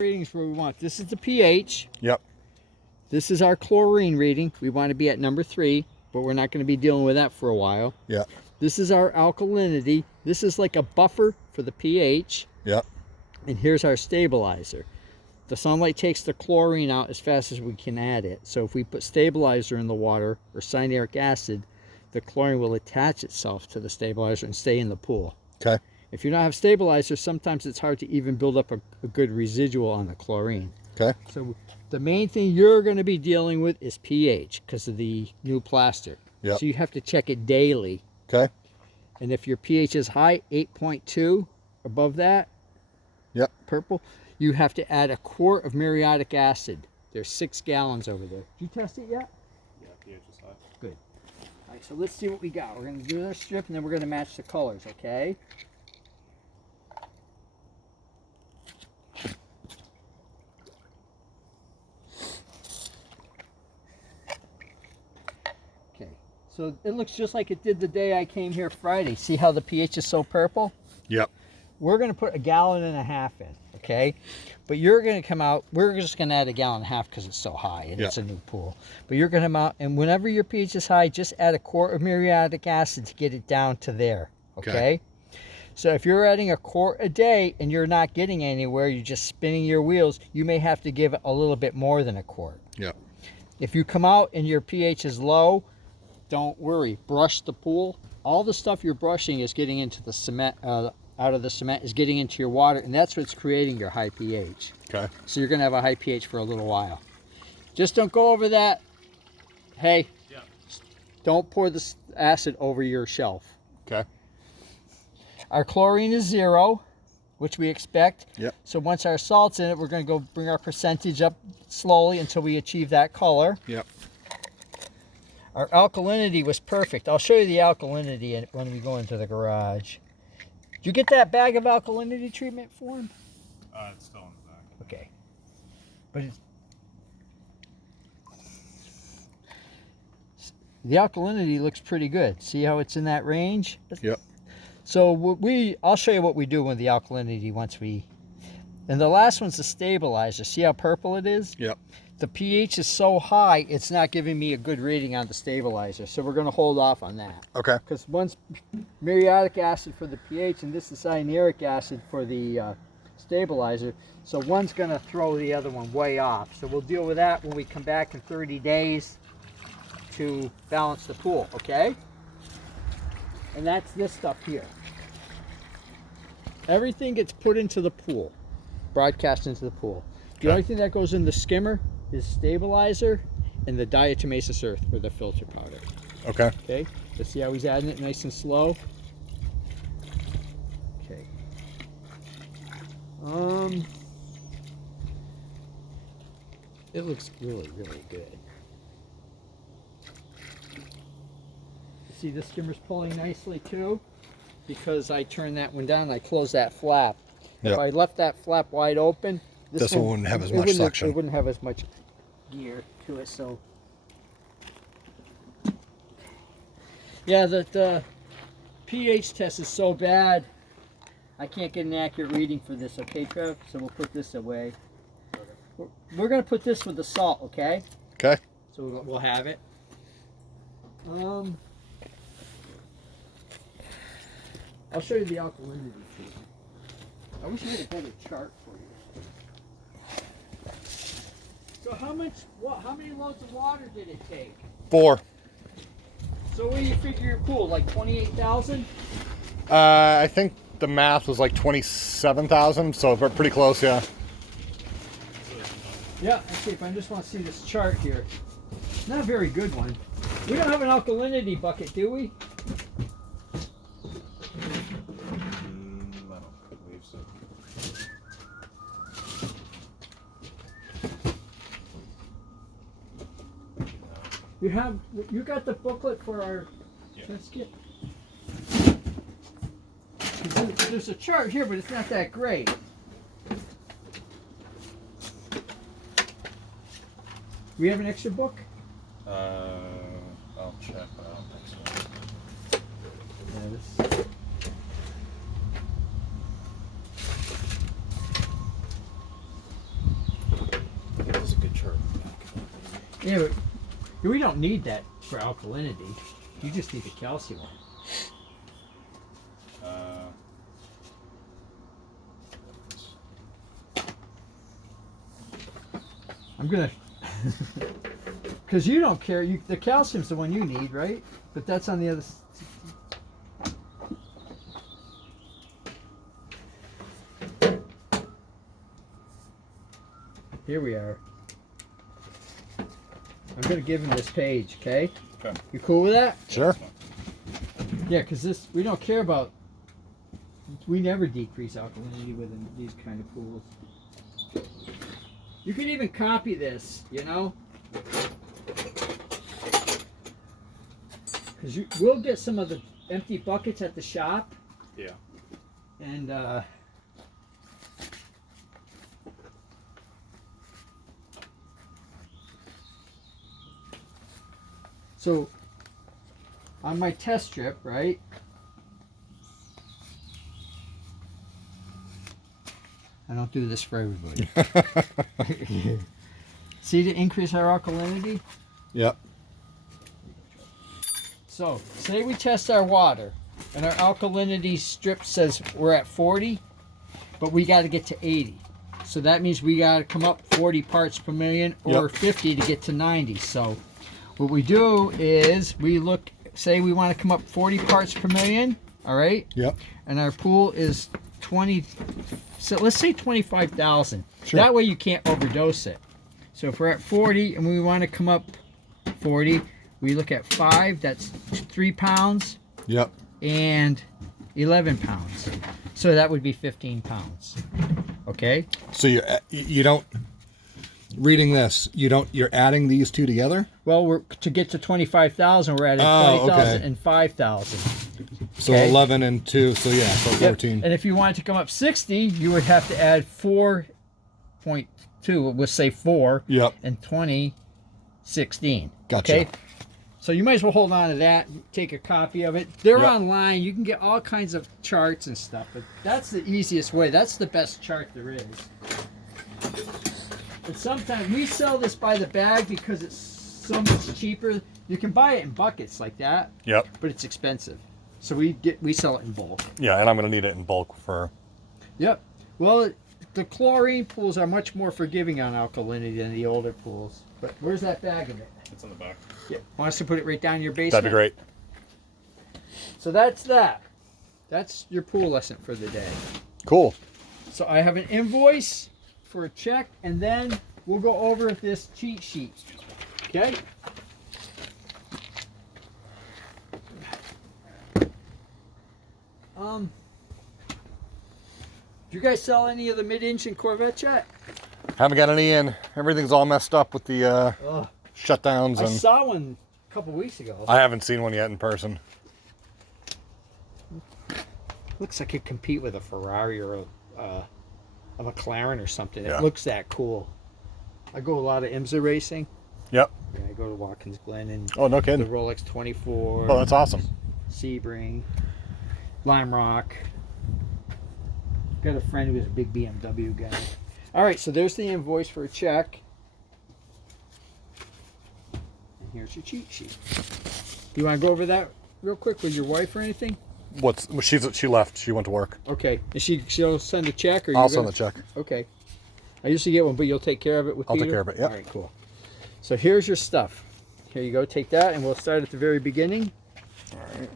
Readings where we want. This is the pH. Yep. This is our chlorine reading. We want to be at number 3, but we're not going to be dealing with that for a while. Yeah. This is our alkalinity. This is like a buffer for the pH. Yep. And here's our stabilizer. The sunlight takes the chlorine out as fast as we can add it. So if we put stabilizer in the water or cyanuric acid, the chlorine will attach itself to the stabilizer and stay in the pool. Okay. If you don't have stabilizer, sometimes it's hard to even build up a good residual on the chlorine. Okay. So the main thing you're going to be dealing with is pH because of the new plastic. Yep. So you have to check it daily. Okay. And if your pH is high, 8.2, above that, yep, purple, you have to add a quart of muriatic acid. There's 6 gallons over there. Did you test it yet? Yeah, pH is high. Good. All right, so let's see what we got. We're going to do our strip and then we're going to match the colors, okay? So it looks just like it did the day I came here Friday. See how the pH is so purple? Yep. We're going to put 1.5 gallons in, okay? But you're going to come out, we're just going to add 1.5 gallons because it's so high and yep, it's a new pool. But you're going to come out, and whenever your pH is high, just add a quart of muriatic acid to get it down to there, okay? So if you're adding a quart a day and you're not getting anywhere, you're just spinning your wheels, you may have to give a little bit more than a quart. Yep. If you come out and your pH is low, don't worry, brush the pool. All the stuff you're brushing is getting into the cement, out of the cement is getting into your water, and that's what's creating your high pH. Okay. So you're going to have a high pH for a little while. Just don't go over that. Hey, yeah, don't pour this acid over your shelf. Okay. Our chlorine is 0, which we expect. Yep. So once our salt's in it, we're going to go bring our percentage up slowly until we achieve that color. Yep. Our alkalinity was perfect. I'll show you the alkalinity when we go into the garage. Did you get that bag of alkalinity treatment form? it's still in the back. Okay. But it's, the alkalinity looks pretty good. See how it's in that range? Yep. So I'll show you what we do with the alkalinity once we... And the last one's the stabilizer. See how purple it is? Yep. The pH is so high, it's not giving me a good rating on the stabilizer. So we're going to hold off on that. Okay. Because one's muriatic acid for the pH, and this is cyanuric acid for the stabilizer. So one's going to throw the other one way off. So we'll deal with that when we come back in 30 days to balance the pool, okay? And that's this stuff here. Everything gets put into the pool, broadcast into the pool. The only thing that goes in the skimmer is stabilizer and the diatomaceous earth or the filter powder. Okay. Okay, let's see how he's adding it nice and slow. Okay. It looks really, really good. See, the skimmer's pulling nicely too because I turned that one down. I closed that flap. Yep. If I left that flap wide open, this one wouldn't have as much suction. It wouldn't have as much gear to it. So yeah, the pH test is so bad, I can't get an accurate reading for this. Okay, Trev? So we'll put this away. We're going to put this with the salt, okay? Okay. So we'll have it. I'll show you the alkalinity treatment. I wish I had a better chart for you. So how many loads of water did it take? 4. So what do you figure your pool, like 28,000? I think the math was like 27,000, so we're pretty close, yeah. Yeah, okay, if I just want to see this chart here. Not a very good one. We don't have an alkalinity bucket, do we? I don't believe so. You got the booklet for our skip? There's a chart here, but it's not that great. We have an extra book? I'll check, but I don't think so. Yeah, this... Yeah, but we don't need that for alkalinity. You just need the calcium. I'm gonna, because you don't care. The calcium's the one you need, right? But that's on the other. Here we are. I'm gonna give him this page, okay? Okay. You cool with that? Sure. Yeah, because this we don't care about. We never decrease alkalinity within these kind of pools. You can even copy this, you know, because we'll get some of the empty buckets at the shop, Yeah. and so on my test strip, right? I don't do this for everybody. See to increase our alkalinity? Yep. So, say we test our water and our alkalinity strip says we're at 40, but we got to get to 80. So that means we got to come up 40 parts per million or Yep. 50 to get to 90. So what we do is we look, say we want to come up 40 parts per million, all right? Yep. And our pool is 20, so let's say 25,000. Sure. That way you can't overdose it. So if we're at 40 and we want to come up 40, we look at 5, that's 3 pounds, Yep. and 11 pounds. So that would be 15 pounds. Okay? So you don't reading this. You're adding these two together. Well, we're to get to 25,000, we're adding Oh, 20,000 okay. and 5,000. So Okay. 11 and 2. So yeah, so Yep. 14. And if you wanted to come up 60, you would have to add 4.2, we'll say 4, Yep. and 20, 16. Gotcha. Okay? So you might as well hold on to that, take a copy of it. They're Yep. online. You can get all kinds of charts and stuff, but that's the easiest way. That's the best chart there is. And sometimes we sell this by the bag because it's so much cheaper. You can buy it in buckets like that, Yep. but it's expensive. So we sell it in bulk. Yeah, and I'm gonna need it in bulk for. Yep. Well, the chlorine pools are much more forgiving on alkalinity than the older pools. But where's that bag of it? It's in the back. Yeah. Want us to put it right down in your basement? That'd be great. So that's that. That's your pool lesson for the day. Cool. So I have an invoice for a check, and then we'll go over this cheat sheet. Okay? Do you guys sell any of the mid-engine Corvette yet? Haven't got any in. Everything's all messed up with the Ugh. shutdowns, I and saw one a couple weeks ago. I haven't seen one yet in person. Looks like it compete with a Ferrari or a McLaren or something. Yeah. It looks that cool. I go a lot of IMSA racing. Yep. Yeah, I go to Watkins Glen and Oh, no the kidding. Rolex 24. Oh, that's awesome. Sebring, Lime Rock. Got a friend who's a big BMW guy. All right, so there's the invoice for a check. And here's your cheat sheet. Do you want to go over that real quick with your wife or anything? She left. She went to work. Okay. And she'll send a check, or I'll you're send gonna- the check. Okay. I usually get one, but you'll take care of it with I'll take Peter? care of it, yep. All right, cool. So here's your stuff. Here you go. Take that, and we'll start at the very beginning. All right.